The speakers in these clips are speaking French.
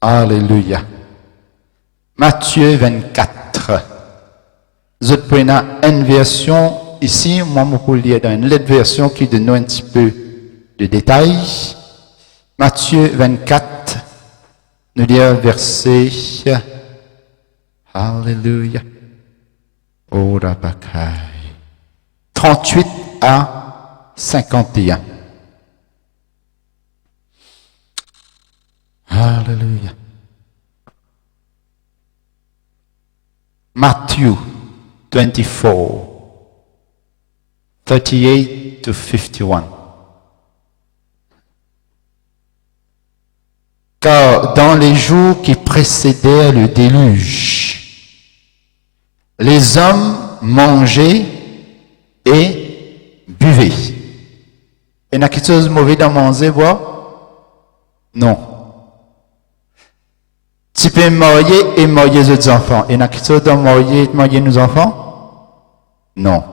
Alléluia. Matthieu 24. Je prends une version ici, moi je peux lire dans une autre version qui donne un petit peu de détails. Matthieu 24, nous lisons verset. Alléluia. Oh, 38 à 51. Alléluia. Matthew 24, 38 to 51. Car dans les jours qui précédèrent le déluge, les hommes mangeaient et buvaient. Il y a quelque chose de mauvais dans manger, boire? Non. Tu peux marier et marier les enfants. Il y a quelque chose dans marier nos enfants? Non.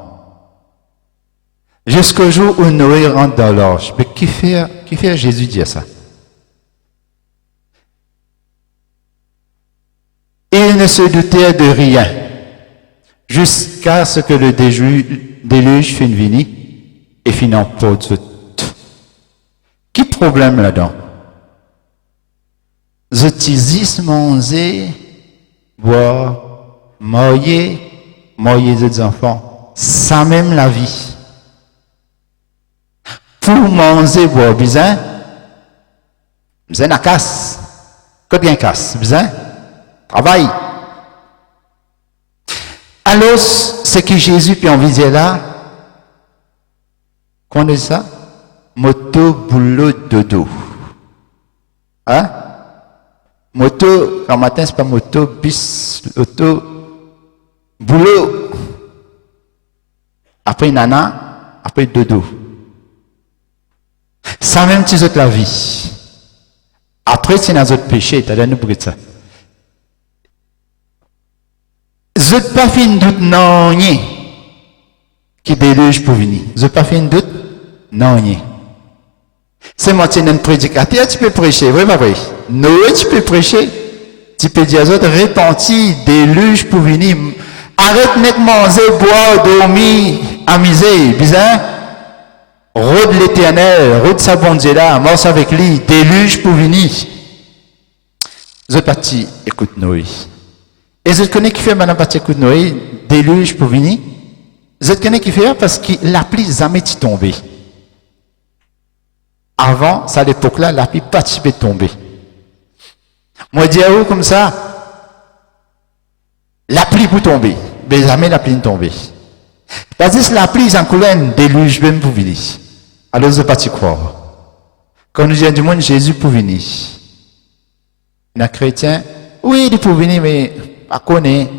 Jusqu'au jour où Noé rentre dans l'arche. Mais qui fait Jésus dire ça? Il ne se doutait de rien, jusqu'à ce que le déluge finisse venir et finisse pour tout. Qui problème là-dedans? Je t'existe manger, boire, marier des enfants, ça même la vie. Pour manger, boire, bizarre, la casse, que bien casse, bizarre. Travail. Alors, ce que Jésus peut envisager là, qu'on dit ça? Moto, boulot, dodo. Hein? Moto, quand matin, c'est pas moto, bis, auto, boulot. Après nana, après dodo. Ça même, tu autres la vie. Après, c'est dans autres péchés, t'as donné pour ça. Je n'ai pas fait une doute, non, rien. Qui déluge pour venir. Je n'ai pas fait une doute, non, rien. C'est moi, tu es un prédicateur, tu peux prêcher, vraiment vrai. Noé, tu peux prêcher. Tu peux dire aux autres, repentis, déluge pour venir. Arrête de manger, boire, dormir, amuser, bizarre. Rôde l'éternel, rôde sa bon Dieu là, morce avec lui, déluge pour venir. Je parti, écoute Noé. Et je connais qui fait madame parti écoute Noé, déluge pour venir. Je connais qui fait parce que la pluie jamais tombé. Avant, ça à l'époque là, la pluie pas tombé. Moi dis à vous comme ça, la pluie pour tomber, mais jamais la pluie ne tomber. Parce que la pluie en couleur déluge même pour venir. Alors je pas y croire. Quand nous disons du monde Jésus pour venir. Les chrétiens, oui, il est pour venir, mais pas connaît.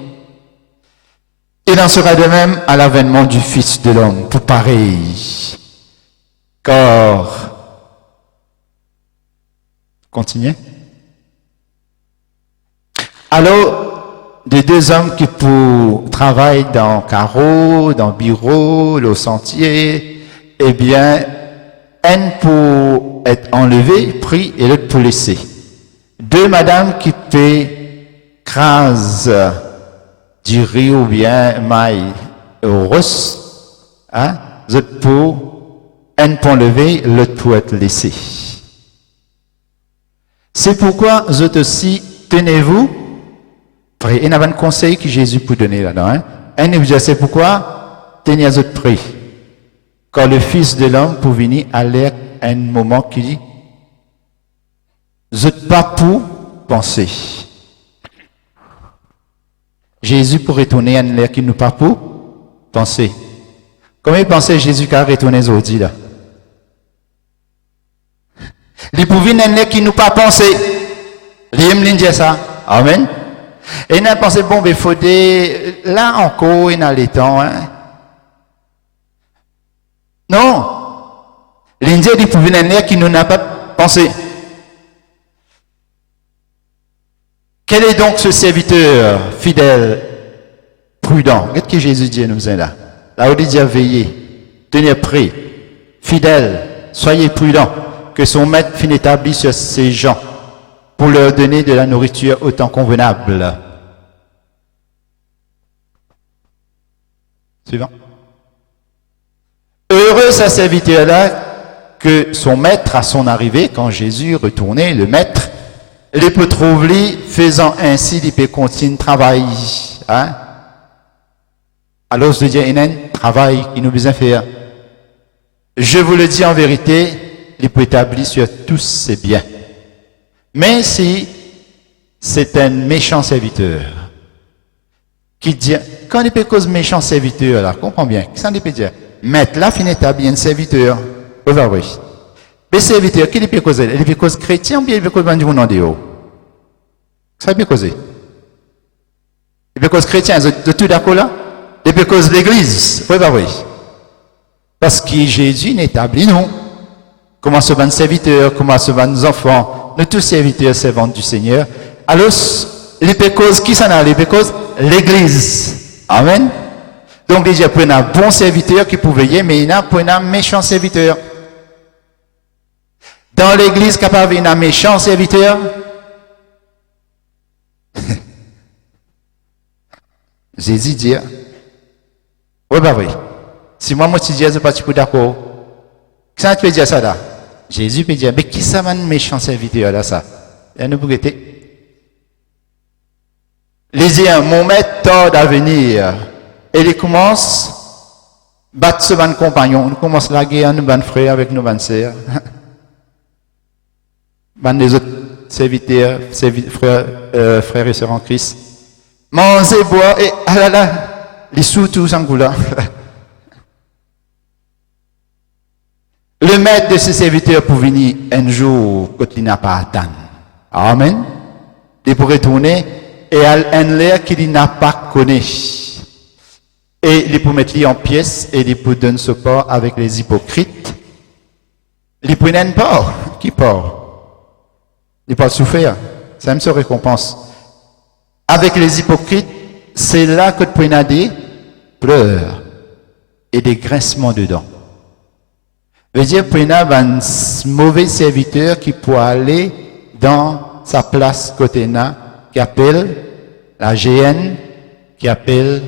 Il en sera de même à l'avènement du Fils de l'homme, pour pareil. Car, continuez. Alors, des deux hommes qui travaillent dans carreau, dans bureau, le sentier, eh bien, un pour être enlevé, pris, et l'autre pour laisser. Deux madames qui crasent du riz ou bien maille au rose, hein, l'autre pour un pour enlever, l'autre pour être laissé. C'est pourquoi vous aussi, tenez-vous. Il y a un conseil que Jésus peut donner là-dedans. Hein? Un vous dit, c'est pourquoi tenez les autres prêts. Quand le Fils de l'homme pour venir à l'air un moment qui dit, vous n'êtes pas pour penser. Jésus pour retourner à l'air qui nous pas pour penser. Comment il pensait Jésus qui a retourné aujourd'hui là? Il pour venir à l'air qui nous pas penser. Il aime dire ça. Amen. Et il a pensé, bon, il faut là encore, il a les temps. Hein? Non. L'Indien dit pour venir à qui nous n'a pas pensé. Quel est donc ce serviteur fidèle, prudent? Qu'est-ce que Jésus dit à nous là? Là où il dit veiller, tenir prêt, fidèle, soyez prudent. que son maître finit établi sur ces gens pour leur donner de la nourriture au temps convenable. Suivant. Heureux sa serviteur-là que son maître, à son arrivée, quand Jésus retournait, le maître, les peut trouver faisant ainsi, il peut continuer travail. Hein? Alors, je dis, il y a un travail qui nous besoin faire. Je vous le dis en vérité, il peut établir sur tous ses biens. Mais si c'est un méchant serviteur qui dit, quand il peut cause méchant serviteur, là, comprends bien, qu'est-ce qu'il peut dire? Maître, là, fin établi un serviteur. Oui. Mais serviteur, qui peut causer? Il peut causer chrétien ou bien il peut causer du monde en dehors? Ça peut causer. Il peut causer chrétien, vous êtes tout d'accord là? Il peut causer l'église. Oui. Parce que Jésus n'établit non. Comment se vend serviteur, comment se vend nos enfants, nous tous serviteurs servants du Seigneur. Alors, il peut causer qui s'en a? Il peut causer l'église. Amen. Donc, déjà, il y a un bon serviteur qui peut veiller, mais il y a un méchant serviteur. Dans l'église, capable, il y a un méchant serviteur. Jésus dit, oui. Si moi, je dis, je ne suis pas d'accord. Qu'est-ce que tu peux dire ça là? Jésus peut dire, mais qui ça va un méchant serviteur là, ça? Il y a une bougueté. Les dit, mon maître tarde à venir. Et il commence à battre ce bon compagnon. On commence la guerre, nous, bon frères, avec nos bonnes sœurs. Les autres serviteurs, frères et sœurs en Christ. Manger, boire, et ah là là, les sous tous en goulard. Le maître de ses serviteurs pour venir un jour quand il n'a pas atteint. Amen. Il pourrait tourner et à un l'air qu'il n'a pas connu. Et il peut mettre lui en pièces et il peut donner ce port avec les hypocrites. Il peut n'en pas. Qui part? Il peut souffrir. Ça me se récompense. Avec les hypocrites, c'est là que tu peux des pleurs et des grincements dedans. Veut dire qu'il y a un mauvais serviteur qui peut aller dans sa place côté là, qui appelle la GN, qui appelle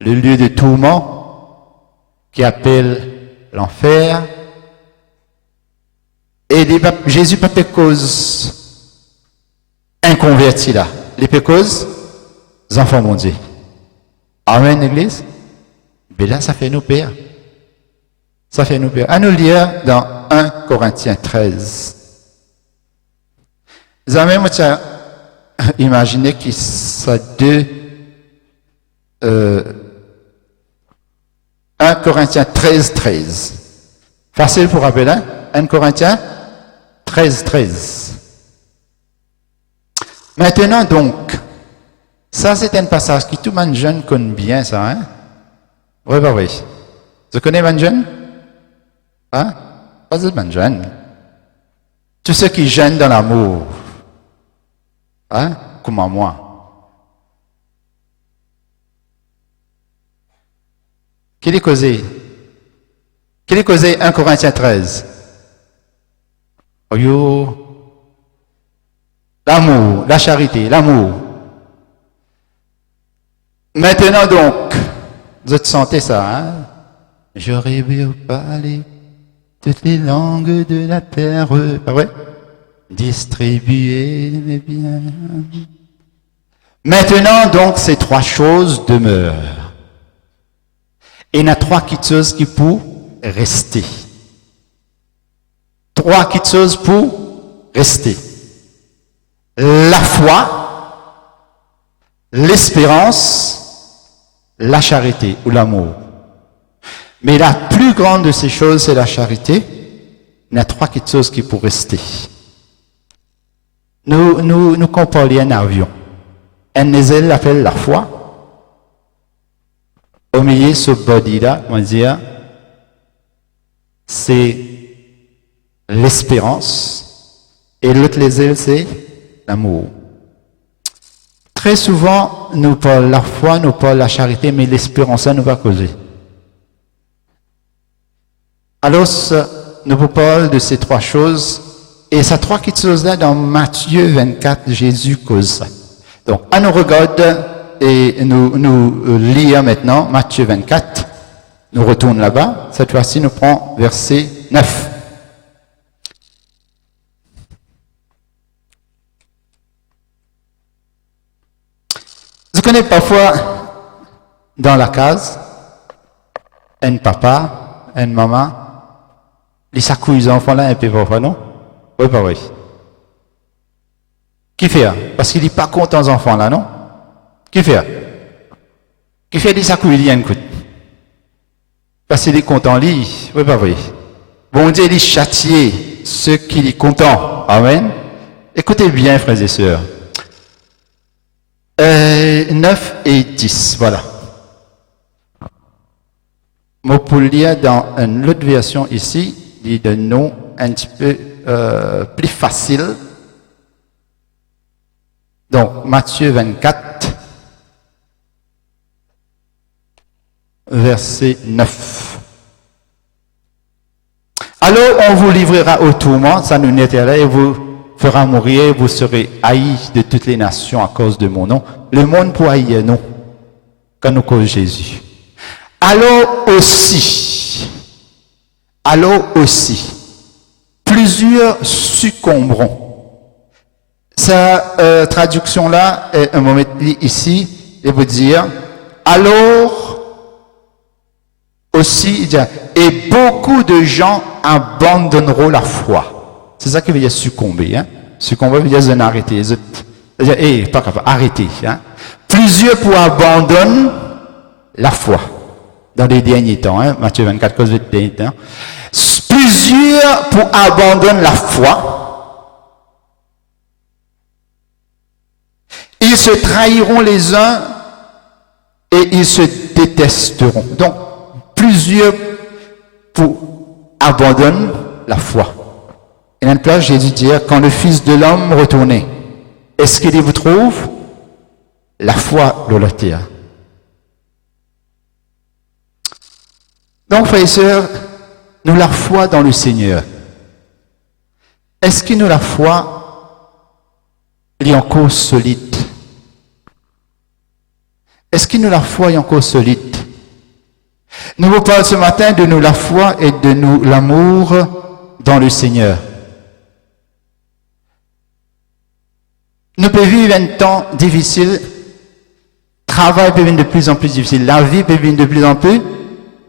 le lieu de tourment, qui appelle l'enfer. Et Jésus pas cause inconverti là. Les cause enfants mon Dieu. Amen, l'église. Mais là, ça fait nos pères. Ça fait nous peur. À nous lire dans 1 Corinthiens 13. Vous avez même imaginé qu'il ça deux 1 Corinthiens 13. Facile pour rappeler, hein? 1 Corinthiens 13. Maintenant donc, ça c'est un passage qui tout le monde jeune connaît bien ça, hein? Oui. Vous connaissez un jeune? Hein? Pas de jeune. Tous ceux qui gênent dans l'amour. Hein? Comme moi. Qui est causé? 1 Corinthiens 13? Oh yo! L'amour, la charité, l'amour. Maintenant donc, vous sentez ça, hein? J'aurais voulu parler toutes les langues de la terre, pas vrai? Distribuer mes biens. Maintenant donc, ces trois choses demeurent. Et il y a trois petites choses qui peuvent rester. Trois petites choses pour rester. La foi, l'espérance, la charité ou l'amour. Mais la plus grande de ces choses, c'est la charité. Il y a trois petites choses qui peuvent rester. Nous comparons un avion. Un ailes l'appelle la foi. Au milieu de ce body-là, on va dire, c'est l'espérance. Et l'autre les ailes, c'est l'amour. Très souvent, nous parlons la foi, nous parlons la charité, mais l'espérance, ça nous va causer. Alors, nous vous parlons de ces trois choses. Et ces trois choses-là, dans Matthieu 24, Jésus cause ça. Donc, on nous regarde et nous lire maintenant Matthieu 24. Nous retournons là-bas. Cette fois-ci, nous prenons verset 9. Je connais parfois dans la case un papa, une maman, les secouent les enfants là un peu parfois, non? Oui, pas oui. Qui fait? Parce qu'il n'est pas content des enfants là, non? Qui fait? Qui fait des secoues, il y a un coup. Parce qu'il est content, lui. Oui, pas vrai. Bon Dieu, il châtier ceux qui sont contents. Amen. Écoutez bien, frères et sœurs. 9 et 10, voilà. Moi, pour lire dans une autre version ici, il donne nous un petit peu plus facile. Donc, Matthieu 24, verset 9. Alors, on vous livrera au tourment, ça nous nettoiera et vous fera mourir, vous serez haïs de toutes les nations à cause de mon nom. Le monde pour haïr nous, quand nous cause Jésus. Alors aussi, plusieurs succomberont. Sa traduction-là, un moment ici, et vous dire, alors aussi, il dit, et beaucoup de gens abandonneront la foi. C'est ça qui veut dire succomber. Hein? Succomber veut dire arrêter. C'est-à-dire, pas grave, arrêter. Hein? Plusieurs pour abandonner la foi. Dans les derniers temps, hein? Matthieu 24, cause des derniers temps. Plusieurs pour abandonner la foi. Ils se trahiront les uns et ils se détesteront. Donc, plusieurs pour abandonner la foi. Et dans une place, Jésus dit, quand le Fils de l'homme retournait, est-ce qu'il vous trouve? La foi de la terre. Donc, frères et sœurs, nous la foi dans le Seigneur. Est-ce que nous la foi est encore solide? Est-ce que nous la foi est encore solide? Nous vous parlons ce matin de nous la foi et de nous l'amour dans le Seigneur. Nous pouvons vivre un temps difficile, travail peut venir de plus en plus difficile, la vie peut venir de plus en plus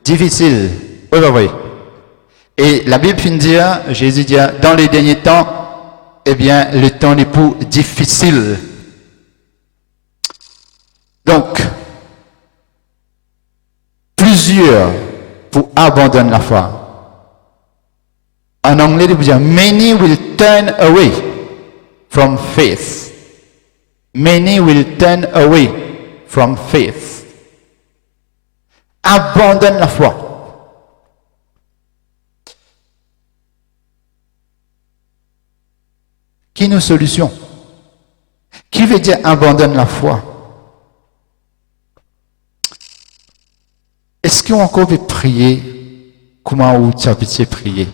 difficile. Oui, oui, oui. Et la Bible finit de dire, Jésus dit, dans les derniers temps, eh bien, le temps n'est plus difficile. Donc, plusieurs pour abandonner la foi. En anglais, il veut dire, many will turn away from faith. Many will turn away from faith. Abandonne la foi. Qui est nos solutions? Qui veut dire abandonne la foi? Est-ce qu'on encore peut prier? Comment tu as pu prier?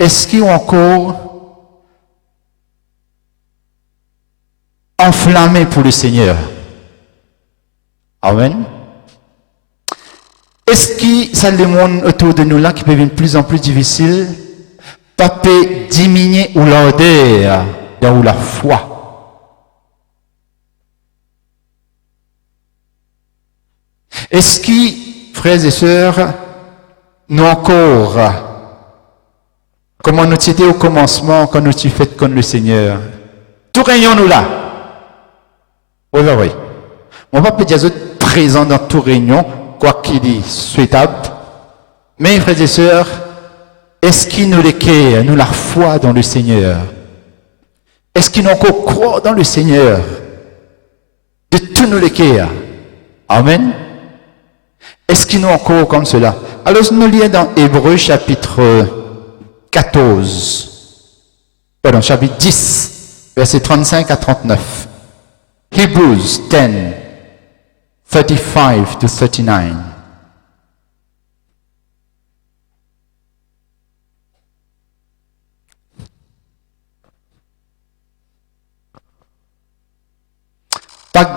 Est-ce qu'on encore enflammé pour le Seigneur? Amen. Est-ce que ça le monde autour de nous là qui peut devenir de plus en plus difficile? Pas peut diminuer ou l'ordre dans la foi. Est-ce que, frères et sœurs, nous encore, comment nous étions au commencement, quand nous étions faits comme le Seigneur, tout réunion nous là? Oui, oui, oui. On va peut dire être présent dans toute réunion, quoi qu'il est souhaitable. Mais, frères et sœurs, est-ce qu'il nous l'équerre, nous la foi dans le Seigneur? Est-ce qu'il nous encore croit dans le Seigneur? De tout nous l'équerre. Amen. Est-ce qu'il nous encore comme cela? Alors, nous lisons dans Hébreux chapitre 14, pardon, chapitre 10, versets 35 à 39. Hebrews 10, 35 to 39.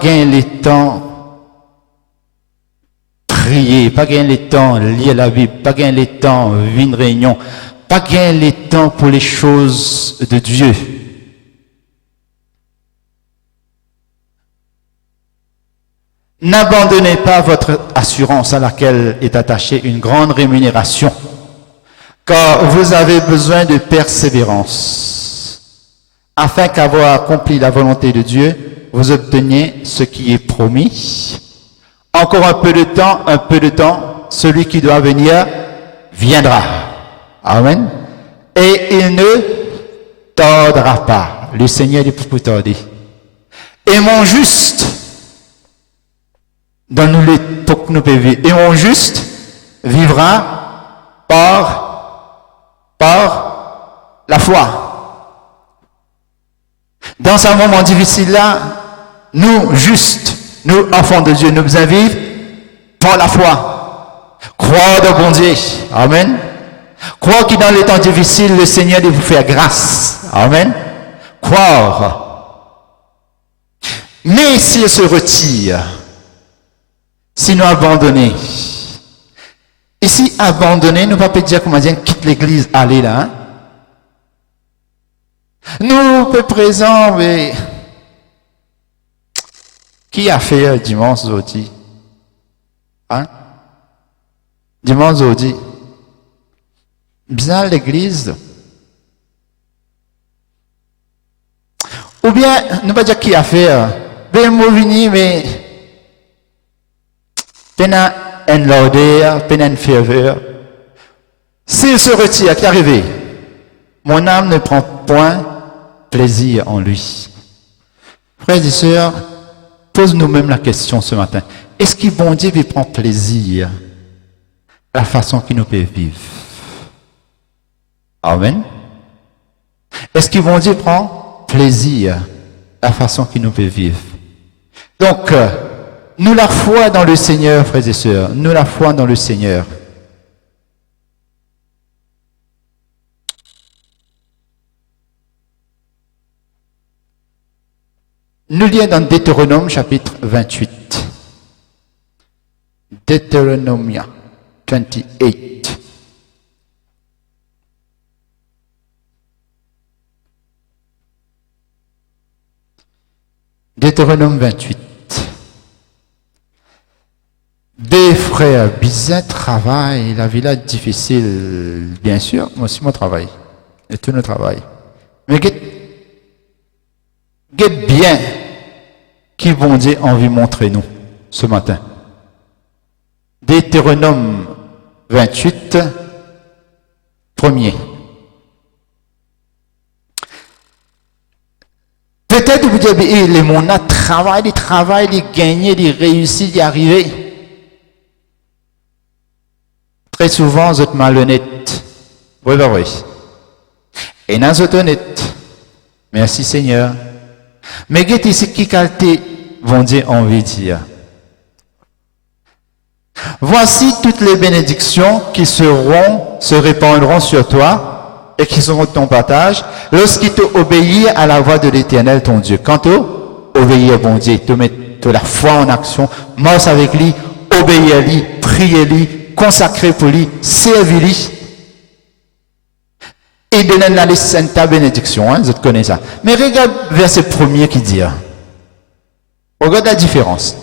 gagner le temps prier, pas gagner le temps lire la Bible, pas gagner le temps vivre une réunion, pas gagner le temps pour les choses de Dieu. N'abandonnez pas votre assurance à laquelle est attachée une grande rémunération, car vous avez besoin de persévérance, afin qu'avoir accompli la volonté de Dieu, vous obteniez ce qui est promis. Encore un peu de temps, celui qui doit venir viendra. Amen. Et il ne tardera pas. Le Seigneur est pour tarder. Et mon juste, dans nous l'époque nous pouvons vivre, et mon juste vivra par la foi. Dans ce moment difficile là, nous justes, nous enfants de Dieu, nous devons vivre par la foi. Croire dans bon Dieu. Amen. Croire que dans les temps difficiles, le Seigneur va vous faire grâce. Amen. Croire. Mais s'il se retire, sinon abandonné. Ici, abandonné, nous ne pouvons pas dire comment dire quitte l'église, allez là. Hein? Nous, peu présents, mais qui a fait dimanche aujourd'hui? Hein? Dimanche aujourd'hui. Bien l'église. Ou bien, nous ne pouvons pas dire qui a fait. Ben, moi, vini, mais peine un laudeur, peine une ferveur. S'il se retire, qu'est arrivé? Mon âme ne prend point plaisir en lui. Frères et sœurs, pose nous-mêmes la question ce matin. Est-ce que bon Dieu veut prendre plaisir à la façon qu'il nous peut vivre? Amen. Est-ce que bon Dieu prend plaisir à la façon qu'il nous peut vivre? Donc, nous la foi dans le Seigneur, frères et sœurs, nous la foi dans le Seigneur. Nous lisons dans Deutéronome chapitre 28. Deutéronomia 28. Deutéronome 28. Des frères, bizarre travail, la vie là difficile, bien sûr, moi aussi mon travail, et tout notre travail. Mais get bien qui bon Dieu envie montrer nous ce matin. Deutéronome 28, premier. Peut-être vous dites, les mon a travail, les gagner, les réussir, les arriver. Très souvent, vous êtes malhonnêtes. Oui, bah oui. Et nous sommes honnêtes. Merci Seigneur. Mais qu'est-ce ici qui qualité vont dire envie de dire? Voici toutes les bénédictions qui se répandront sur toi et qui seront de ton partage lorsqu'il t'obéit à la voix de l'Éternel ton Dieu. Quant au obéir bon Dieu, te mettre la foi en action, marche avec lui, obéir à lui, prier lui, consacrer pour lui, servir lui. Et donner la sainte bénédiction, hein, vous connaissez ça. Mais regarde verset premier qui dit, regarde la différence.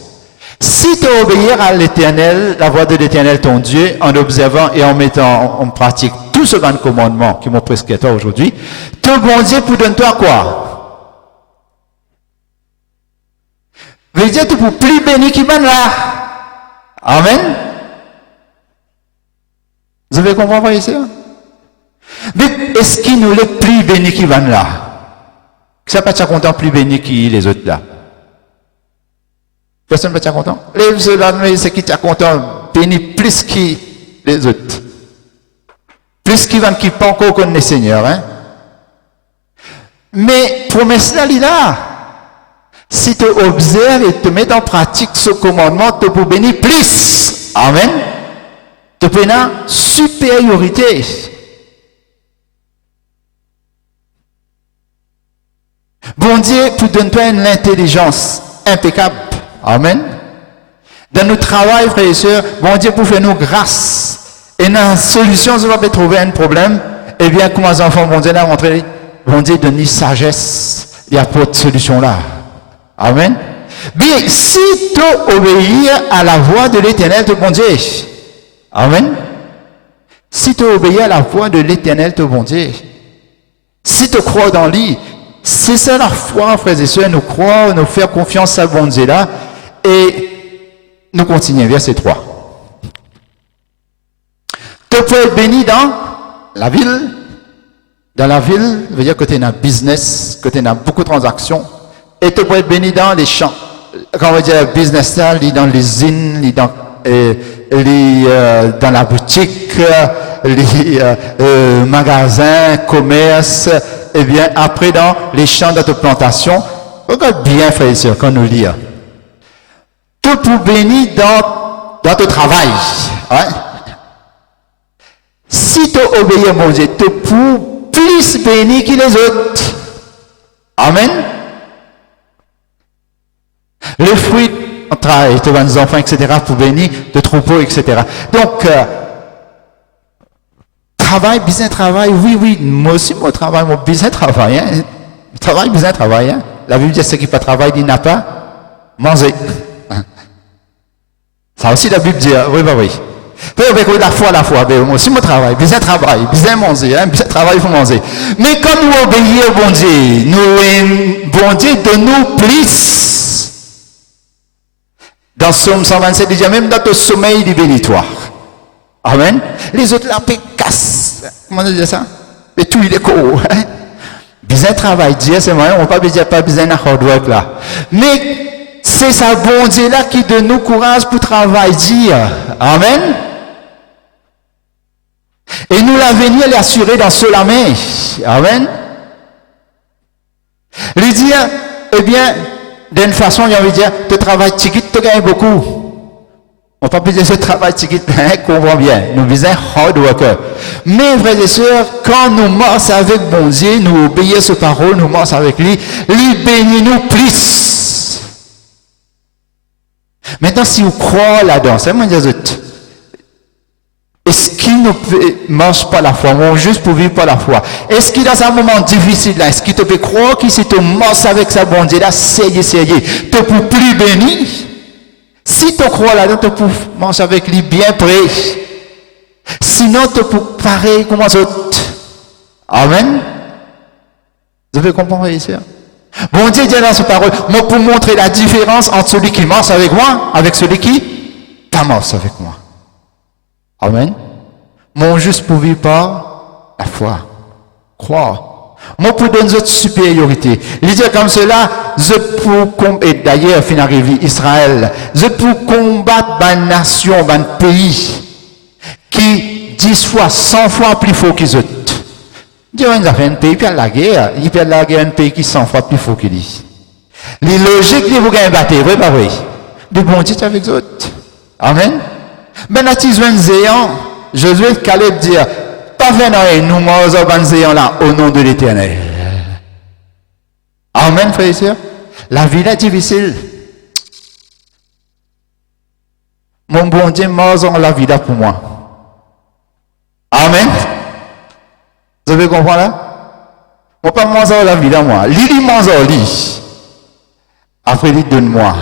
Si tu obéis à l'Éternel, la voix de l'Éternel ton Dieu, en observant et en mettant en pratique tout ce grand commandement qui m'ont prescrit toi aujourd'hui, ton bon Dieu pour donner toi quoi? Veut dire tu pour plus béni qui va là. Amen. Vous avez compris ici? Mais est-ce qu'il nous est plus béni qui va là? Ça pas content plus béni qui les autres là? Personne ne peut être content. Les autres, c'est qui est content, béni plus que les autres. Plus qui vont qui pas encore connaître le Seigneur. Hein? Mais promesse là, il est là. Si tu observes et tu mets en pratique ce commandement, tu peux bénir plus. Amen. Tu peux une supériorité. Bon Dieu, pour donner toi une intelligence impeccable. Amen. Dans notre travail, frères et sœurs, bon Dieu pour faire nous grâce. Et dans la solution, si on va trouver un problème, eh bien, comme les enfants, bon Dieu, là, rentrer, bon Dieu donne sagesse, il y a pas de solution là. Amen. Bien, si tu obéis à la voix de l'Éternel, ton bon Dieu. Amen. Si tu obéis à la voix de l'Éternel, ton bon Dieu. Si tu crois dans lui, c'est ça la foi, frères et sœurs, nous croire, nous faire confiance à bon Dieu là. Et nous continuons, verset 3. Tu peux être béni dans la ville. Dans la ville, ça veut dire que tu as un business, que tu as beaucoup de transactions. Et tu peux être béni dans les champs. Quand on veut dire business, là, dans l'usine, dans la boutique, les magasins, commerce, et bien après dans les champs de plantation. Regarde bien, frères et sœurs, quand nous lisons. Tu peux béni dans ton travail. Hein? Si tu obéis à mon Dieu, tu peux plus béni que les autres. Amen. Les fruits, on travaille, tu vas nos enfants, etc., pour bénir de troupeaux, etc. Donc, travail, business, travail, oui, moi aussi, mon travail, mon business, travail, hein. Travail, business, travail, hein. La Bible dit, ce qui pas travail, il n'a pas mangé. Ça aussi, la Bible dit, oui. La foi, moi aussi, mon travail, business, manger, hein, business, travail, il faut manger. Mais quand nous obéissons au bon Dieu, bon Dieu donne-nous plus. Dans Somme 127, il dit même dans ton sommeil, il est bénitoire. Amen. Les autres, là, cassent. Comment on dit ça? Et tout, il est court. Hein? Bien travail, Dieu, c'est moyen, on n'a pas besoin de hard work là. Mais c'est ça, bon Dieu là, qui donne nous courage pour travailler, Dieu. Amen. Et nous, l'avenir, est assuré dans cela main. Amen. Il dit, eh bien, d'une façon, il a envie de dire, tu travailles ticket, tu gagnes beaucoup. On ne peut pas besoin de ce travail ticket, comprend bien. Nous besoin hard worker. Mais, frères et sœurs, quand nous marchons avec bon Dieu, nous obéissons ses paroles, nous marchons avec lui, lui bénit nous plus. Maintenant, si vous croyez là-dedans, c'est moi dire est-ce qu'il ne marche pas la foi, ou juste pour vivre pas la foi? Est-ce qu'il dans un moment difficile là, est-ce qu'il te peut croire que si tu marches avec sa bon Dieu là, sérieux, tu peux plus bénir? Si tu crois là-dedans, tu peux marcher avec lui bien près. Sinon, tu peux pareil comme les autres. Amen. Vous avez compris ici? Bon Dieu dit dans sa parole, moi pour montrer la différence entre celui qui marche avec moi, avec celui qui pas marche avec moi. Amen. Mon juste pour vivre par la foi. Croire. Moi pour donner notre supériorité. Il dit comme cela, je pour et d'ailleurs, fin arrivé Israël, je pour combattre une nation, un pays qui 10 fois, 100 fois plus fort qu'ils autres. Dieu a fait un pays, il perd la guerre, un pays qui est 100 fois plus fort qu'il dit. Les logiques, ils vous gagnent battre, oui, pas vrai. Le bon Dieu avec eux autres. Amen. Ben, la tisouane zéant, Josué Caleb dit, pas venir nous manger ban zéant là, au nom de l'Éternel. Amen, frères et sœurs. La vie est difficile. Mon bon Dieu mange la vie là pour moi. Amen. Vous avez compris là? On ne peut pas manger la vie là moi. Lili mange lit. Après, il donne-moi.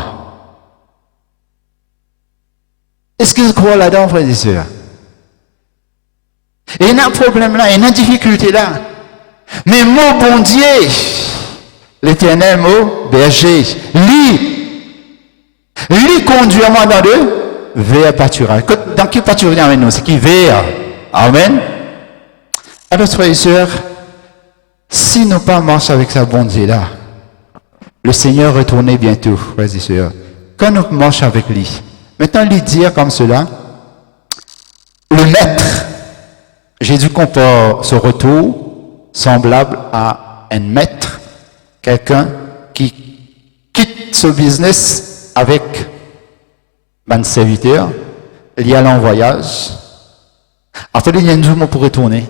Est-ce que vous croyez là-dedans, frères et sœurs? Et il y a un problème là, il y a une difficulté là. Mais mon bon Dieu, l'Éternel, mon berger, lui conduit-moi dans le vers pâturage. Dans quel pâturage avec nous? C'est qui vers? Amen. Alors, frères et sœurs, si nous pas marchons avec sa bon Dieu là, le Seigneur retourne bientôt, frères et sœurs. Quand nous marchons avec lui, maintenant, lui dire comme cela, le maître, Jésus compare ce retour semblable à un maître, quelqu'un qui quitte ce business avec un serviteur, il y a en voyage. Après, il y a un jour pour retourner.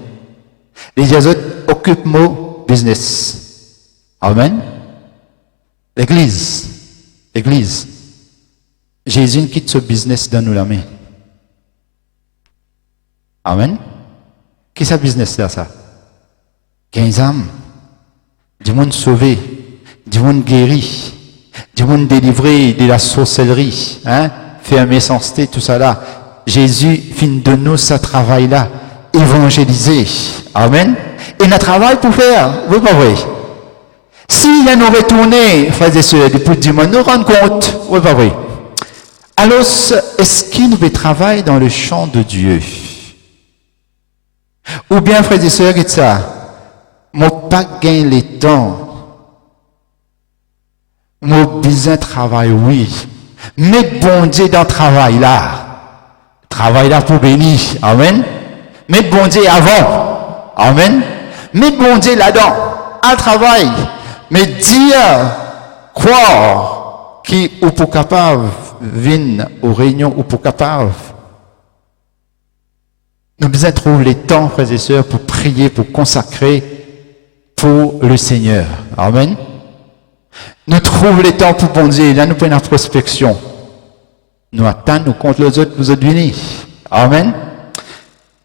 Les autres occupent mon business. Amen. L'église. Jésus quitte ce business dans nous la main. Amen. Qui est ce business là, ça? 15 âmes. Du monde sauvé, du monde guéri, du monde délivré de la sorcellerie, hein? Faire méchanceté, tout ça là. Jésus finit de nous ce travail là, évangéliser. Amen. Et notre travail pour faire, vous pas vrai? Si nous retourner, frères et sœurs, pour dire, nous rendre compte, vous pas vrai? Alors, est-ce qu'il nous travaille dans le champ de Dieu? Ou bien, frères et sœurs, qu'est-ce ça? Moi, pas gagner le temps. Moi, besoin de travail, oui. Mais bon Dieu dans le travail là. Travail là pour bénir. Amen. Mais bon Dieu avant. Amen. Mais bon Dieu là-dedans. À travail. Mais dire, croire, qui ou pour capable, viennent aux réunions ou pour capable. Nous avons besoin de trouver les temps, frères et sœurs, pour prier, pour consacrer pour le Seigneur. Amen. Nous trouvons les temps pour bon Dieu. Là, nous prenons la prospection. Nous attendons, nous contre les autres, vous êtes unis. Amen.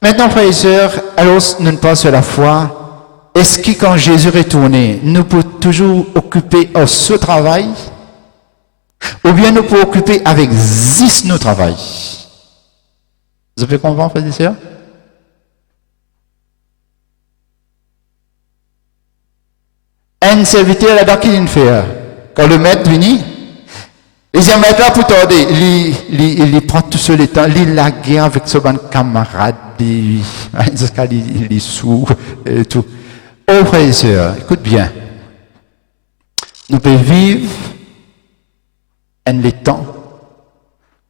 Maintenant, frères et sœurs, alors nous ne pensons à la foi. Est-ce que quand Jésus est retourné, nous pouvons toujours occuper à ce travail? Ou bien nous pouvons occuper avec 10 nos travail? Vous avez compris, frères et sœurs? Un serviteur là-dedans qui vient faire. Quand le maître vient, il maître là pour tarder. Il prend tout seul le temps, il la guerre avec son camarade, il est sous et tout. Oh frères et sœurs, écoute bien. Nous pouvons vivre en les temps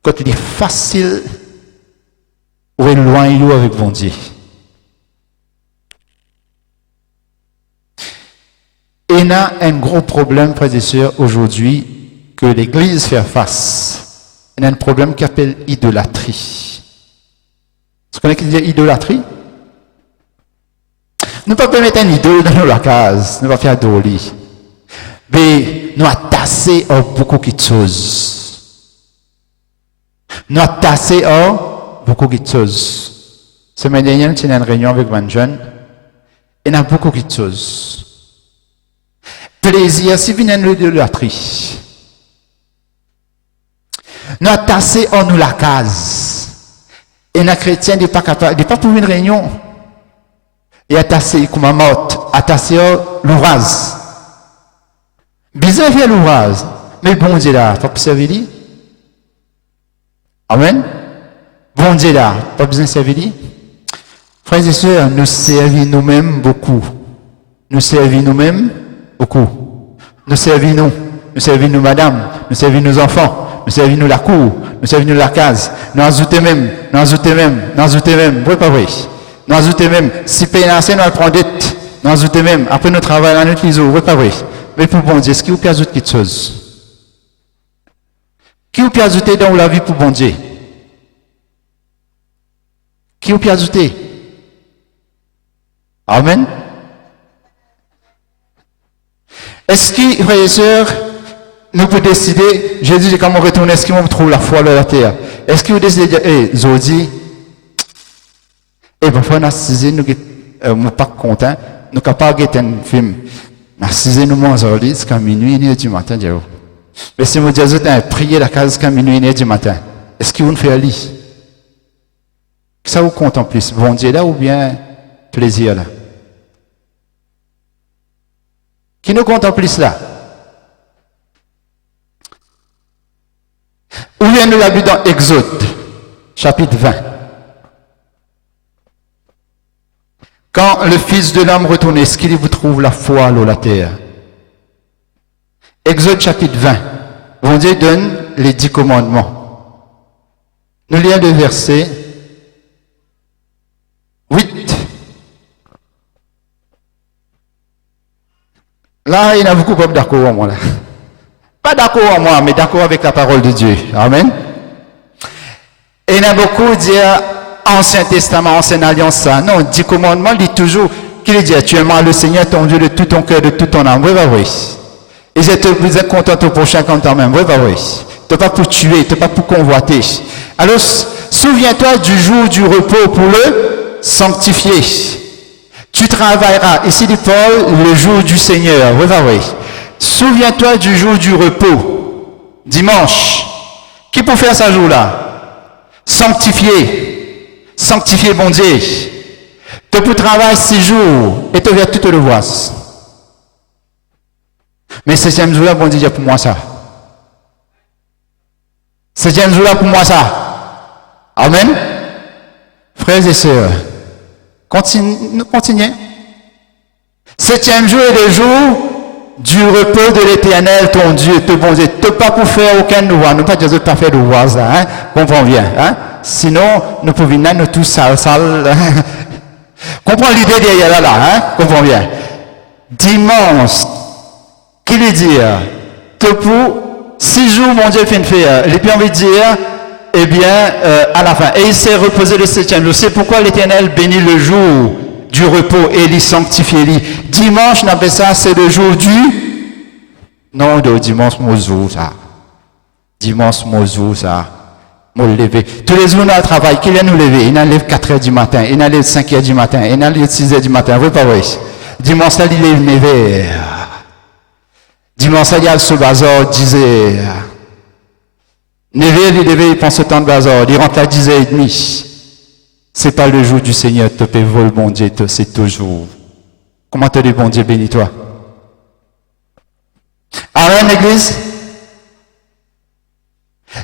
quand il est facile ou éloigner avec bon Dieu. Et il y a un gros problème, frères et sœurs, aujourd'hui, que l'Église fait face. Il y a un problème qui s'appelle idolâtrie. Vous connaissez ce qu'il dit idolâtrie? Nous ne pouvons pas mettre un idole dans la case, nous ne pouvons pas faire d'oli. Mais nous attacher à beaucoup de choses. Nous attacher à beaucoup de choses. Semaine dernière, j'ai eu une réunion avec un jeune. Il y a beaucoup de choses. Plaisir, si vous n'avez de l'idolâtrie. Nous attacher à nous la case. Et les chrétiens n'est pas capable, n'est pas pour une réunion. Et attaché comme un mort, attaché à l'ouvrage. Bizarre faire l'ouvrage. Mais bon Dieu là, pas servir lui. Amen. Bon Dieu là, pas besoin de servir lui. Frères et sœurs, nous servons nous-mêmes beaucoup. Nous servons nous-mêmes beaucoup. Nous servons nous madame, nous servons nos enfants, nous servons nous la cour, nous servons nous la case, nous ajoutons même, oui pas vrai. Nous ajoutons même, si paye l'ancien, nous prend dette, nous ajoutons même, après nous travaillons dans notre liseau, oui pas vrai. Mais pour bon Dieu, est-ce qu'il vous peut ajouter quelque chose? Qui vous peut ajouter dans la vie pour bon Dieu? Qui vous peut ajouter? Amen. Est-ce que, frères et sœurs, nous pouvons décider, Jésus dit comment retourner, est-ce qu'on trouve la foi dans la terre? Est-ce que vous décidez de dire, Zodi, parfois on a assisé, nous ne sommes pas contents, nous ne sommes pas regarder un film. On a assisé, nous mangeons jusqu'à minuit, 1h du matin, mais si nous disons, prier la case jusqu'à minuit, 1h du matin, est-ce que vous nous faites aller? Ça vous compte en plus, bon Dieu là ou bien plaisir là? Qui nous compte en plus là? Où vient nous l'habit dans Exode, chapitre 20. Quand le Fils de l'homme retourne, est-ce qu'il vous trouve la foi à la terre? Exode chapitre 20. Bon Dieu donne les 10 commandements. Nous lisons le verset 8. Là, il y en a beaucoup pas d'accord avec moi là. Pas d'accord avec moi, mais d'accord avec la parole de Dieu. Amen. Et il y en a beaucoup qui disent Ancien Testament, Ancienne Alliance, ça. Non, 10 commandements, dit toujours qu'il dit tu aimeras le Seigneur ton Dieu de tout ton cœur, de toute ton âme. Oui, bah oui. Et je te vous êtes content au prochain quand même. Oui, bah oui. t'es pas pour tuer, t'es pas pour convoiter. Alors, souviens-toi du jour du repos pour le sanctifier. Tu travailleras, ici dit Paul, le jour du Seigneur. Oui. Souviens-toi du jour du repos, dimanche. Qui peut faire ce jour-là? Sanctifier bon Dieu. Tu peux travailler 6 jours et tu vas tout le voir. Mais 7e jour-là, bon Dieu, pour moi ça. 7e jour-là, pour moi ça. Amen. Frères et sœurs, continuez. 7e jour est le jour du repos de l'Éternel, ton Dieu, ton bon Dieu. Tu n'as pas pour faire aucun devoir. Nous pas dire pas faire devoir, ça, hein? Comprends bien, hein? Sinon, nous pouvons nous tous sales. Comprends l'idée derrière là, hein? Comprends bien. Dimanche, qui veut dire, pour 6 jours, mon Dieu fait une faire. Et puis on veut dire, eh bien, à la fin. Et il s'est reposé le 7e jour. C'est pourquoi l'Éternel bénit le jour du repos et il sanctifie. Dimanche, on appelle ça, c'est le jour du... Non, de dimanche, mon jour, ça. Dimanche, mon jour, ça. Mon lever. Tous les jours, on a le travail. Qui vient nous lever? Il lève 4 heures du matin. Il lève 5 heures du matin. Il lève 6 heures du matin. Oui, pas vrai. Dimanche, il lève 9 heures. Dimanche, il y a le bazar 10 heures. 9 heures, il lève, il pense au temps de bazar. Il rentre à 10h30. C'est pas le jour du Seigneur, te paie vol, bon Dieu, c'est toujours. Comment te dis, bon Dieu, bénis-toi. Amen, l'église.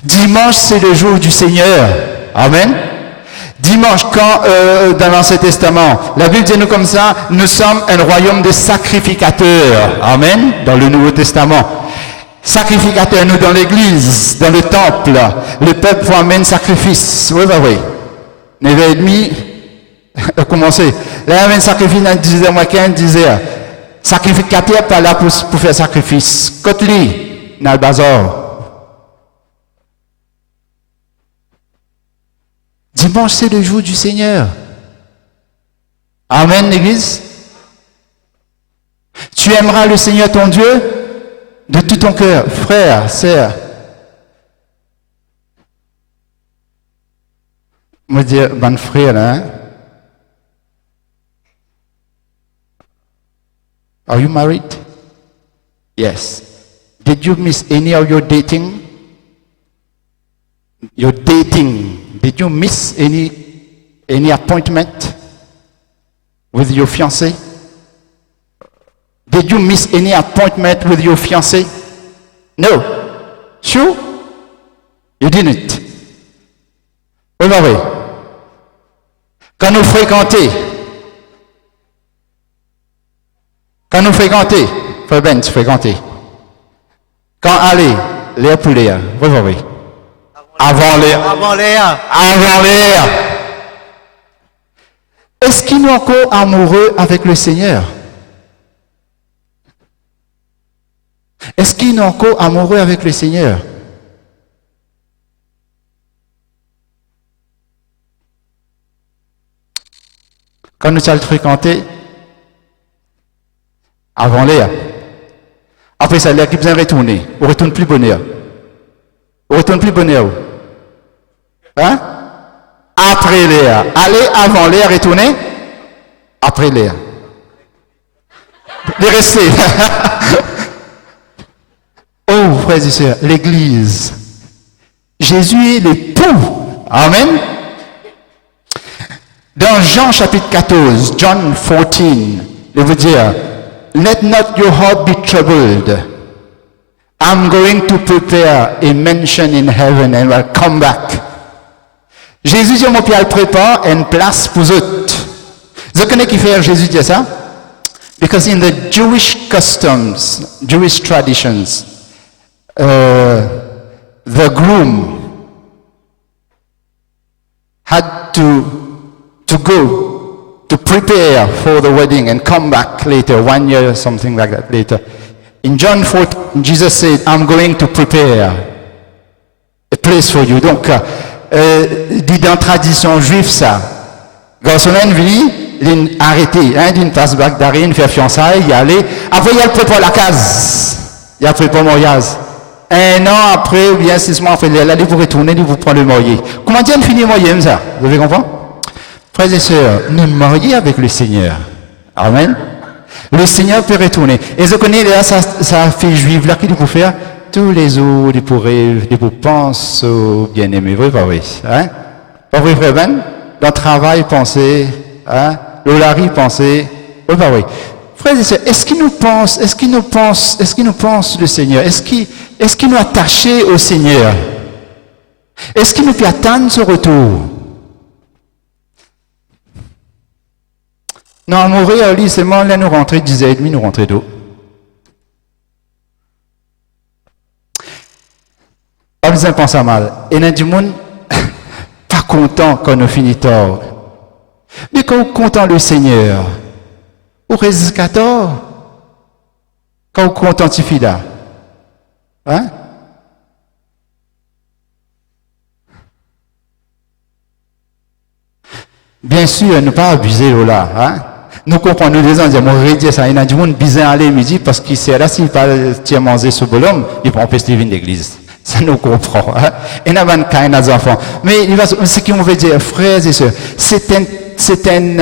Dimanche, c'est le jour du Seigneur. Amen. Dimanche, quand dans l'Ancien Testament, la Bible dit nous comme ça, nous sommes un royaume de sacrificateurs. Amen. Dans le Nouveau Testament. Sacrificateurs, nous dans l'église, dans le temple, le peuple vous amène sacrifice. Oui, oui. 9h30, a commencé. Là, il y avait un sacrifice dans 10h moins 15, 10h. Sacrificateur pas là pour faire sacrifice. Côte lui, dans le bazar. Dimanche, c'est le jour du Seigneur. Amen, l'église. Tu aimeras le Seigneur ton Dieu de tout ton cœur, frère, sœur. Moi, dire, bon frère, là, hein? Are you married? Yes. Did you miss any of your dating? Your dating. Did you miss any appointment with your fiancé? Did you miss any appointment with your fiancé? No. Sure? You didn't. Oui, oui. Quand nous fréquentons, frère Ben, tu fréquentes. Quand aller, l'air pour l'air. Oui, oui. Avant l'air. Est-ce qu'il est encore amoureux avec le Seigneur? Est-ce qu'il est encore amoureux avec le Seigneur? Quand nous allons fréquenter, avant l'air. Après ça, l'air qui besoin de retourner. On ne retourne plus bonheur. On ne retourne plus bonheur. Hein? Après l'air. Aller avant l'air, retourner. Après l'air. Les rester. Oh, frères et sœurs, l'Église. Jésus est l'époux. Amen. Dans Jean chapitre 14, John 14, il veut dire, let not your heart be troubled. I'm going to prepare a mansion in heaven and will come back. Jésus dit, mon Père prépare une place pour eux. Vous connaissez qui fait Jésus dire ça? Because in the Jewish customs, Jewish traditions, the groom had to go to prepare for the wedding and come back later, 1 year or something like that later. In John 14, Jesus said, I'm going to prepare a place for you. Donc, dit dans la tradition juive ça, garçon vit, il a arrêté, il passe Bagdari, il fait fiançailles, il y allait, après il a préparé la case, il a préparé le mariage. Un an après, ou bien 6 mois après, là, vous retournez, vous prenez le marié. Comment dire, finir marié, ça? Vous avez compris? Frères et sœurs, nous marions avec le Seigneur. Amen. Le Seigneur peut retourner. Et je connais là, ça fait juif là qu'il faut faire tous les jours, il pourrait, penser au bien-aimé. Oui, pas vrai. Hein? Pas vrai, frère Ben? Dans le travail, penser, hein? L'olari, penser. Oui, pas vrai. Frères et sœurs, est-ce qu'il nous pense le Seigneur? Est-ce qu'il nous attachés au Seigneur? Est-ce qu'il nous peut attendre ce retour? Non, à mourir, seulement là, nous rentrer 10h30, nous rentrer d'eau. Pas besoin de penser mal. Et il y a du monde pas content quand on finit tard. Mais quand on est content le Seigneur, on résiste qu'à tort. Quand on est content, tu fais là. Hein? Bien sûr, ne pas abuser là. Hein? Nous comprenons les gens, disons, dire ça, il y a du monde bizarre aller midi parce qu'il sait là, s'il pas manger ce bonhomme, il prend empêcher de l'église. Ça nous comprend. Hein? Et il y a des enfants. Mais ce qu'on veut dire, frères et sœurs, c'est une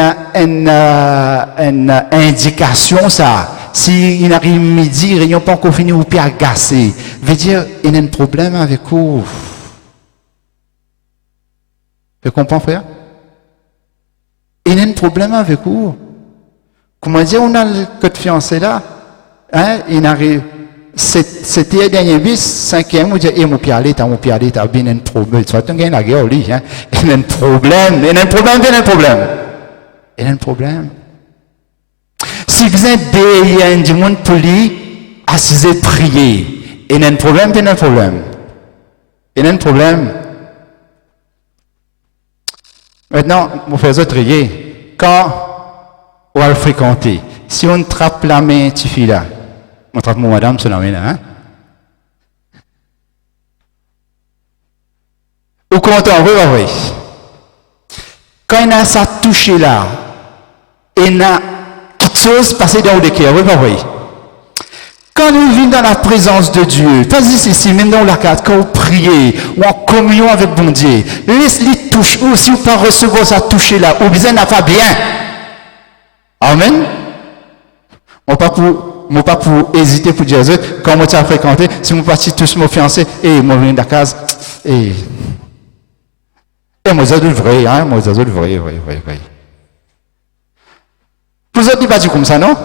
indication, ça. S'il arrive midi, ils n'ont pas encore fini ou puis agacé. Veut dire, il y a un problème avec vous. Vous comprenez, frère? Il y a un problème avec vous. Comment dire, on a le code fiancé là, hein, il arrive, c'était le dernier bis, 5e, on dit, mon pialé, t'as bien un problème, tu vois, tu as la guerre au lit, hein, il y a un problème. Si vous êtes bien du monde poli, assisez, prier, il y a un problème. Maintenant, mon frère, trier, quand on va le fréquenter, si on trappe la main, tu fais là, on trappe mon madame sur la main là, hein? Ou content, oui. Quand il a ça touché là, il y a quelque chose passé dans le cœur, oui. Quand nous vivons dans la présence de Dieu, pas ici, même dans la carte, quand vous priez, ou en communion avec bon Dieu, laisse-les toucher, ou si vous ne pas recevoir ça toucher là, ou bien n'a pas bien. Amen. Moi pas pour hésiter pour dire quand moi t'ai fréquenté, si vous partez tous mon fiancé, et moi viens de la case, et moi ça doit vrai, hein, moi ça doit vrai. Vous êtes pas dit comme ça, non?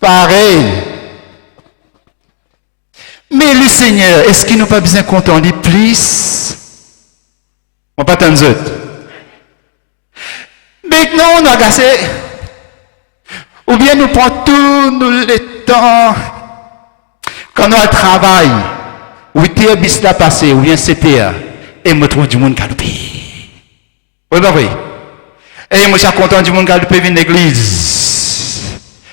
Pareil. Mais le Seigneur, est-ce qu'il n'a pas besoin qu'on t'en dit plus? On pas tant d'autres. Maintenant, on a agacé. Ou bien nous prenons tout le temps. Quand on a le travail, 8 heures bis la passé, ou bien 7 heures, et me trouve du monde galopé. Oui, bah oui. Et moi, je suis content du monde galopé venir l'église.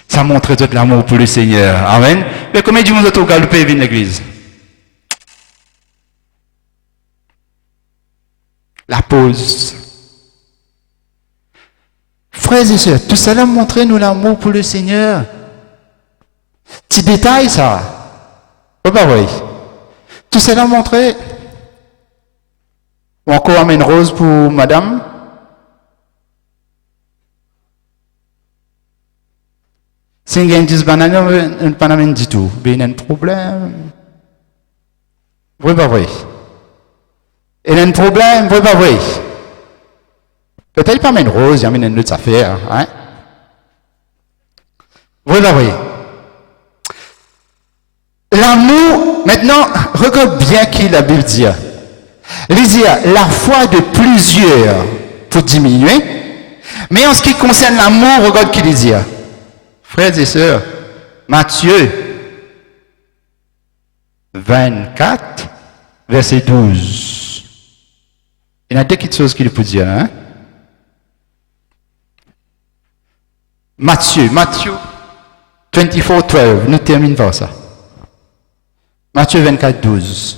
Ça montre tout l'amour pour le Seigneur. Amen. Mais combien de monde est galopé venir l'église? La pause. Frères et sœurs, tout cela montre nous l'amour pour le Seigneur. Petit détail, ça. Oh, bah oui. Tout cela montre. Ou encore amène rose pour madame. Si il y a 10 bananes, on ne pas amène du tout. Il y a un problème. Oui, bah oui. Il y a un problème, oui, bah oui. Peut-être pas amène rose, il amène une autre affaire. Hein? Oui, bah oui. L'amour, maintenant, regarde bien qui la Bible dit. Il dit la foi de plusieurs pour diminuer, mais en ce qui concerne l'amour, regarde qui dit. Frères et sœurs, Matthieu 24, verset 12. Il y a deux petites choses qu'il peut dire. Hein? Matthieu 24, 12. Nous terminons par ça. Matthieu 24, 12.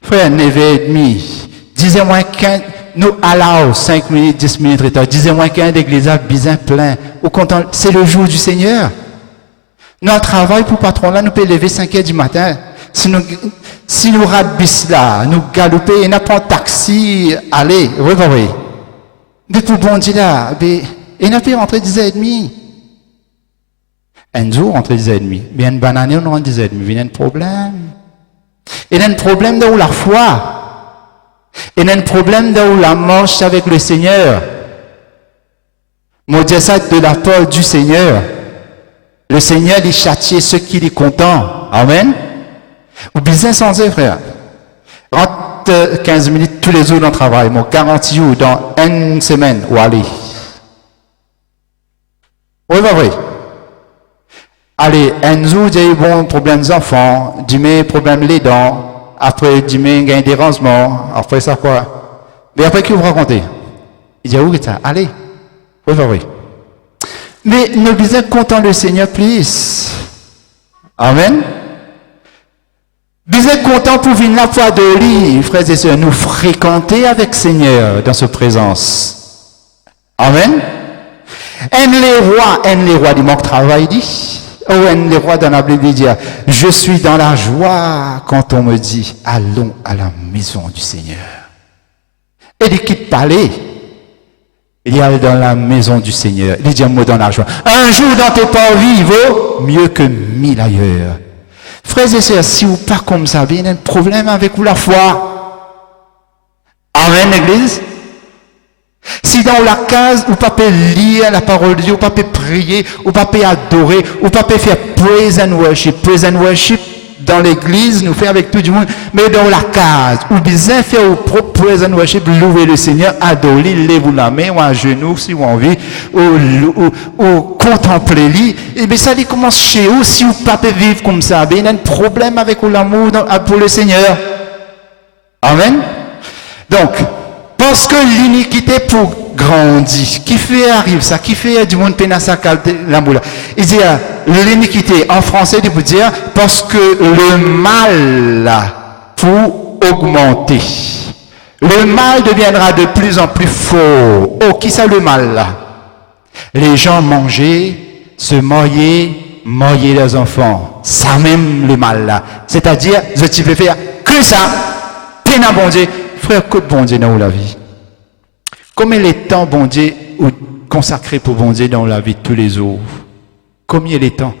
Frère, 9h30. Disez-moi qu'un, nous allons 5 minutes, 10 minutes, disez-moi qu'un d'église a besoin plein. Au content, c'est le jour du Seigneur. Notre travail pour patron là, nous peut lever 5 heures du matin. Si nous ratons bis là, nous galoper, et nous prenons taxi, allez, oui. Mais pour bon Dieu là, et nous peut rentrer 10h30. Un jour, rentrer 10h30. Bien une banane, on rentre 10h30. Il y a un problème. Il y a un problème dans la foi. Il y a un problème dans la marche avec le Seigneur. Mon Dieu, ça de la part du Seigneur. Le Seigneur, il châtie ceux qui sont contents. Amen. Ou bien sans frère. Rentre 15 minutes tous les jours dans le travail. Mon 40 jours dans une semaine. Ou allez. Oui, oui. Allez, un jour, j'ai eu bon problème des enfants. Demain, problème les dents. Après, demain, il y a un dérangement. Après, ça quoi? Mais après, qui vous racontez? Il dit, où est ça? Allez. Oui, oui. Mais nous disons content le Seigneur, plus. Amen. Nous êtes contents pour venir la foi de lui, frères et sœurs, nous fréquenter avec le Seigneur dans sa présence. Amen. Un les rois du manque travail dit. Oh, un les rois dans la Bible dit, je suis dans la joie quand on me dit, allons à la maison du Seigneur. Et il quitte parler. Il y a dans la maison du Seigneur. Il dit un mot dans la joie. Un jour dans tes parvis vaut mieux que 1000 ailleurs. Frères et sœurs, si vous pas comme ça, il y a un problème avec vous la foi. Amen, l'église. Si dans la case, vous ne pouvez pas lire la parole de Dieu, vous ne pouvez pas prier, vous ne pouvez pas adorer, vous ne pouvez pas faire praise and worship. Praise and worship, dans l'église, nous faisons avec tout le monde, mais dans la case, vous besoin faire vos propres praise and worship, louer le Seigneur, adorer, levez-vous la main, ou à genoux, si vous avez envie, ou contempler lui, et bien ça commence chez vous, si vous ne pouvez pas vivre comme ça, il y a un problème avec l'amour pour le Seigneur. Amen. Donc, parce que l'iniquité pour grandir, qui fait arrive ça, qui fait du monde peine à sa l'amour là. Il dit l'iniquité en français, il peut dire parce que le mal pour augmenter. Le mal deviendra de plus en plus fort. Oh, qui ça le mal là? Les gens manger, se marier leurs enfants. Ça même le mal là. C'est-à-dire, je peux faire que ça, peine à bon Dieu. Frère, que bon Dieu dans la vie. Combien de temps bon Dieu consacré pour bon Dieu dans la vie de tous les jours? Combien de temps?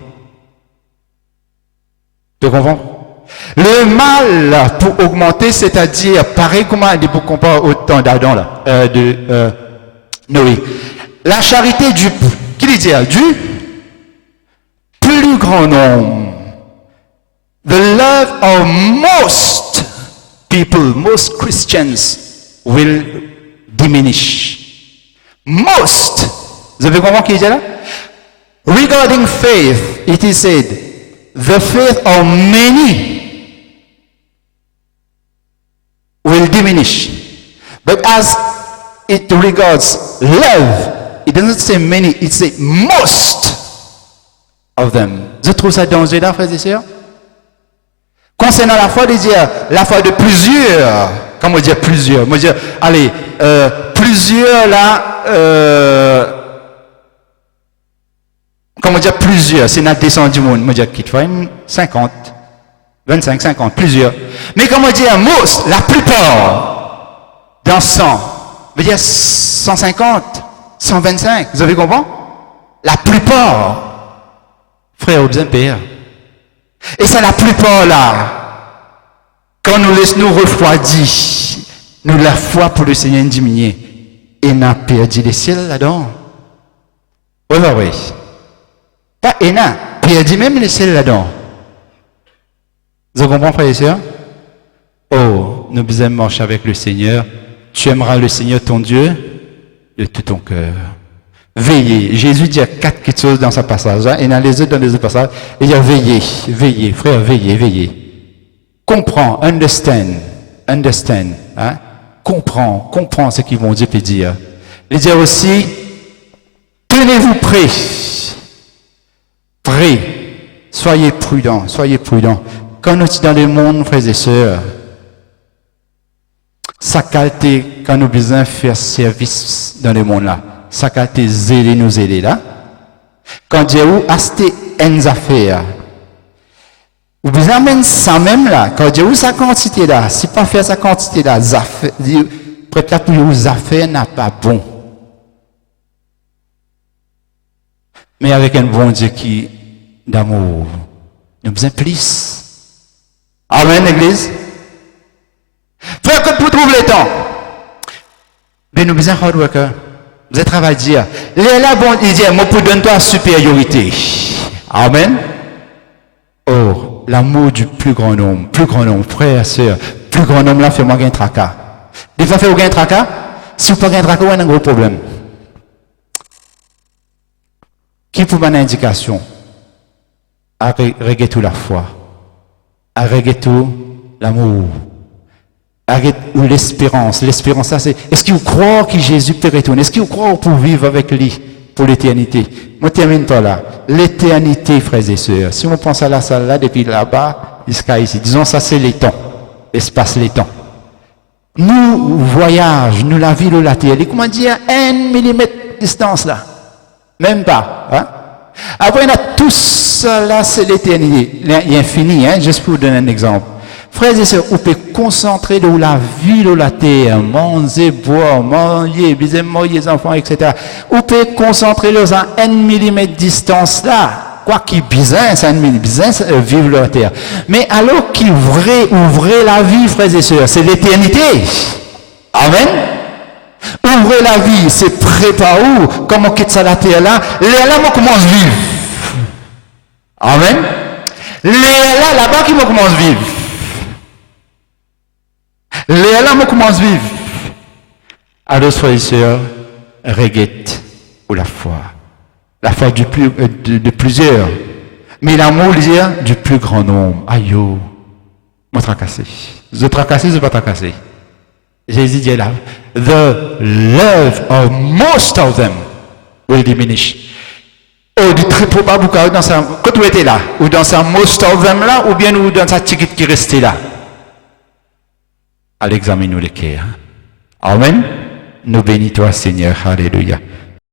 Tu comprends? Le mal pour augmenter, c'est-à-dire, pareil comme on dit pour comparer au temps d'Adam là, de Noé. La charité du, qui dit dire, du plus grand nombre. The love of most people, most Christians will diminish. Most. Vous avez compris ce qu'il dit là? Regarding faith, it is said, the faith of many will diminish. But as it regards love, it doesn't say many, it says most of them. Je trouve ça dangereux là, frères et sœurs. Concernant la foi, il dit la foi de plusieurs. Comment dire plusieurs? Moi dire, allez, plusieurs là, comment dire plusieurs? C'est notre descente du monde. Moi dire qu'il faut 50, 25, 50, plusieurs. Mais comment dire most, la plupart, dans 100, veut dire 150, 125. Vous avez compris? La plupart. Frère, vous êtes père. Et c'est la plupart là, quand nous laissons nous refroidir, nous la foi pour le Seigneur diminuer, et n'a perdu le ciel là-dedans. Oui, oui. Pas et n'a perdu même le ciel là-dedans. Vous comprenez, frères et sœurs? Oh, nous devons marcher avec le Seigneur. Tu aimeras le Seigneur ton Dieu de tout ton cœur. Veillez. Jésus dit 4 choses dans ce passage, hein, et dans les autres passages, il dit veillez, frère, veillez. Comprends, understand, hein, comprends ce qu'ils vont dire et dire. Il dit aussi, tenez-vous prêts, soyez prudents. Quand nous sommes dans le monde, frères et sœurs, ça qualité quand nous besoin faire service dans le monde là. Ça qualité zélé nous aider là. Quand Dieu a une affaire. Ou bien même ça même là, quand Dieu sa quantité là, si pas faire sa quantité là, prête là pour les affaires n'a pas bon. Mais avec un bon Dieu qui d'amour, nous besoin plus. Amen, l'église. Frère, que pour trouver le temps. Mais nous besoin hard worker. Vous êtes travail dire. Là, bon, il dit, moi pour donner toi supériorité. Amen. Oh, l'amour du plus grand nombre, frère, sœur, plus grand nombre là, fait-moi gagner tracas. Des fois, fait-vous gagner tracas? Si vous pas gagner tracas, vous avez un gros problème. Qui pour une indication? Arrêtez tout la foi. Arrêtez tout l'amour. Arrêtez l'espérance. L'espérance, ça c'est. Est-ce qu'il vous croit que Jésus peut retourner? Est-ce qu'il vous croit pour vivre avec lui pour l'éternité? Moi, termine pas là. L'éternité, frères et sœurs. Si on pense à la salle là, depuis là-bas, jusqu'à ici, disons ça c'est les temps. L'espace, les temps. Nous, voyage, nous la ville ou la terre, comment dire, 1 millimètre de distance là? Même pas. Hein? Après, on a tout ça là, c'est l'éternité. L'infini, hein? Juste pour vous donner un exemple. Frères et sœurs, vous pouvez concentrer dans la ville ou la terre, manger, boire, manger, baiser, les enfants, etc. Vous pouvez concentrer dans un 1 millimètre de distance là. Quoi qu'il bizarre, c'est un bizarre, vivre la terre. Mais alors ouvrez la vie, frères et sœurs, c'est l'éternité. Amen. Ouvrez la vie, c'est préparer où, comment quitte ça la terre là, là, on commence à vivre. Amen. Là-bas, qui commence à vivre. Là, on commence à vivre. Alors, frères et sœurs, regrette ou la foi. La foi de plusieurs. Mais l'amour, du plus grand nombre. Aïe, moi tracassé. Je tracassé, je pas tracassé. Jésus dit là, the love of most of them will diminish. Oh, du très probable que dans sa, quand tu étais là, ou dans sa most of them là, ou bien ou dans sa ticket qui restait là. Allez examiner les cœurs. Amen. Nous bénis toi, Seigneur. Alléluia.